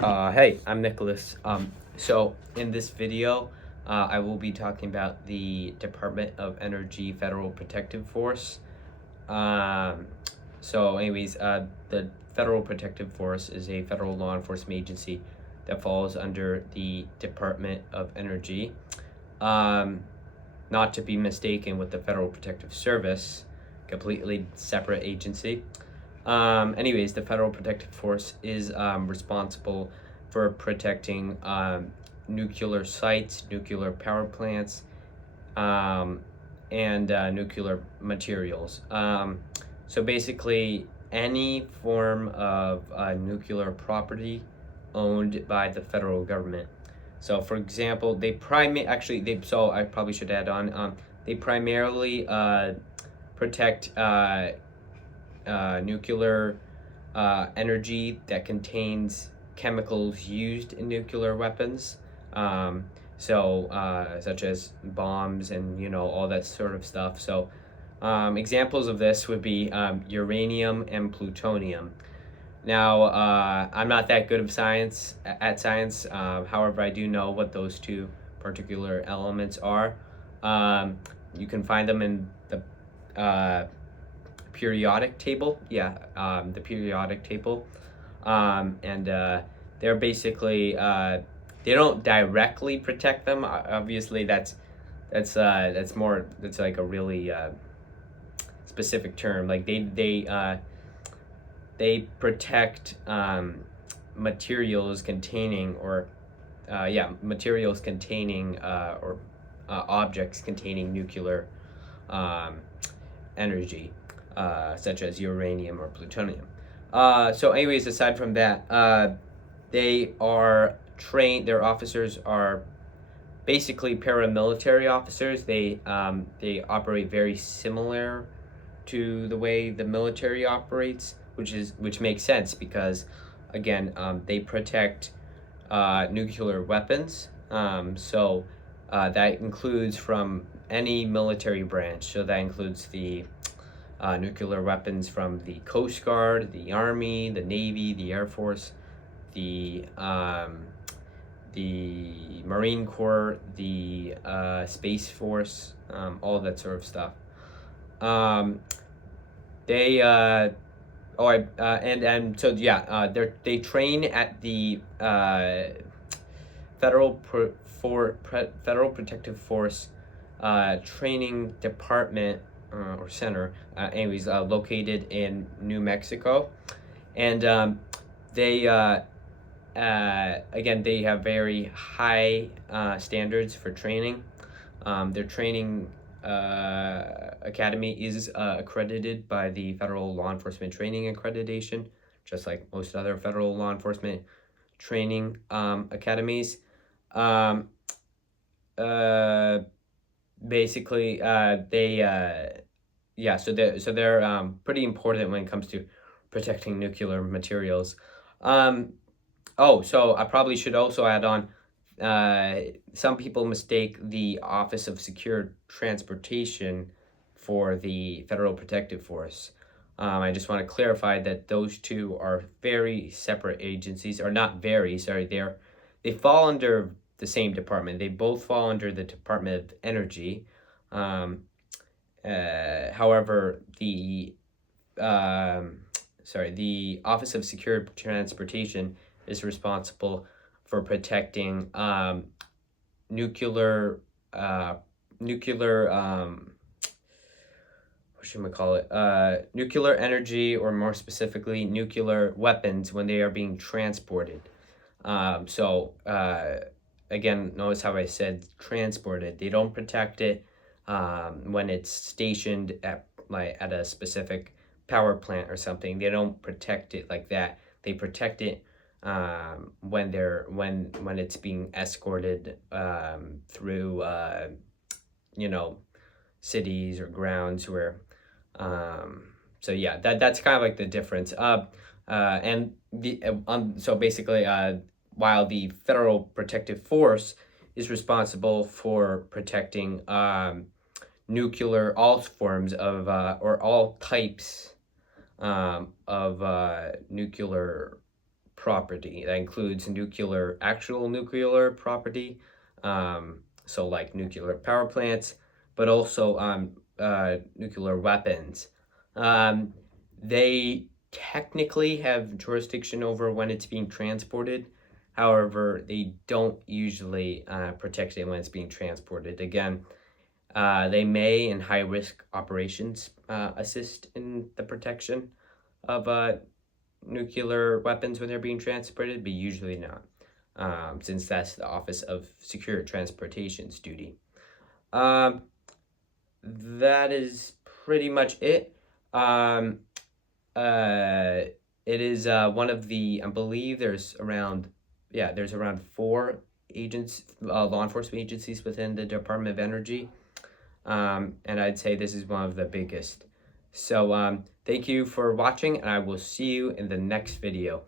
Hey, I'm Nicholas. So in this video, I will be talking about the Department of Energy Federal Protective Force. Um, the Federal Protective Force is a federal law enforcement agency that falls under the Department of Energy. Um, Not to be mistaken with the Federal Protective Service, completely separate agency. The Federal Protective Force is responsible for protecting nuclear sites, nuclear power plants, um, and nuclear materials. So basically, any form of nuclear property owned by the federal government. So, for example, So I probably should add on. They primarily protect nuclear energy that contains chemicals used in nuclear weapons. Such as bombs and all that sort of stuff. So, examples of this would be uranium and plutonium. Now, I'm not that good of science. However, I do know what those two particular elements are. You can find them in the periodic table. The periodic table. And they're basically they don't directly protect them. Obviously, that's like a really specific term. Like they protect materials containing materials containing or objects containing nuclear um, energy, such as uranium or plutonium. Aside from that, they are trained. Their officers are basically paramilitary officers. They operate very similar to the way the military operates, which makes sense because, again, they protect nuclear weapons. That includes from any military branch. So that includes the nuclear weapons from the Coast Guard, the Army, the Navy, the Air Force, the Marine Corps, the Space Force, all that sort of stuff. Um, they oh I and so yeah they train at the Federal Protective Force training department or center, located in New Mexico. And they again, they have very high standards for training. Their training academy is accredited by the Federal Law Enforcement Training Accreditation, just like most other federal law enforcement training academies. Um, uh, Basically, they they're pretty important when it comes to protecting nuclear materials. Um, so I probably should also add on. Some people mistake the Office of Secure Transportation for the Federal Protective Force. I just want to clarify that those two are very separate agencies, or not very. Sorry, they fall under the same department. They both fall under the Department of Energy. Um, However, um, the Office of Secure Transportation is responsible for protecting nuclear nuclear what should we call it? Nuclear energy, or more specifically, nuclear weapons when they are being transported. Again, notice how I said transported. They don't protect it when it's stationed at a specific power plant or something. They don't protect it like that. They protect it when it's being escorted through cities or grounds where that's kind of like the difference. And the so basically, while the Federal Protective Force is responsible for protecting nuclear, all forms of or all types of nuclear property. That includes actual nuclear property, so like nuclear power plants, but also nuclear weapons. They technically have jurisdiction over when it's being transported. However, they don't usually protect it when it's being transported. Again, they may, in high-risk operations, assist in the protection of nuclear weapons when they're being transported, but usually not, since that's the Office of Secure Transportation's duty. That is pretty much it. It is one of the, I believe there's around 4 law enforcement agencies within the Department of Energy. And I'd say this is one of the biggest. So thank you for watching, and I will see you in the next video.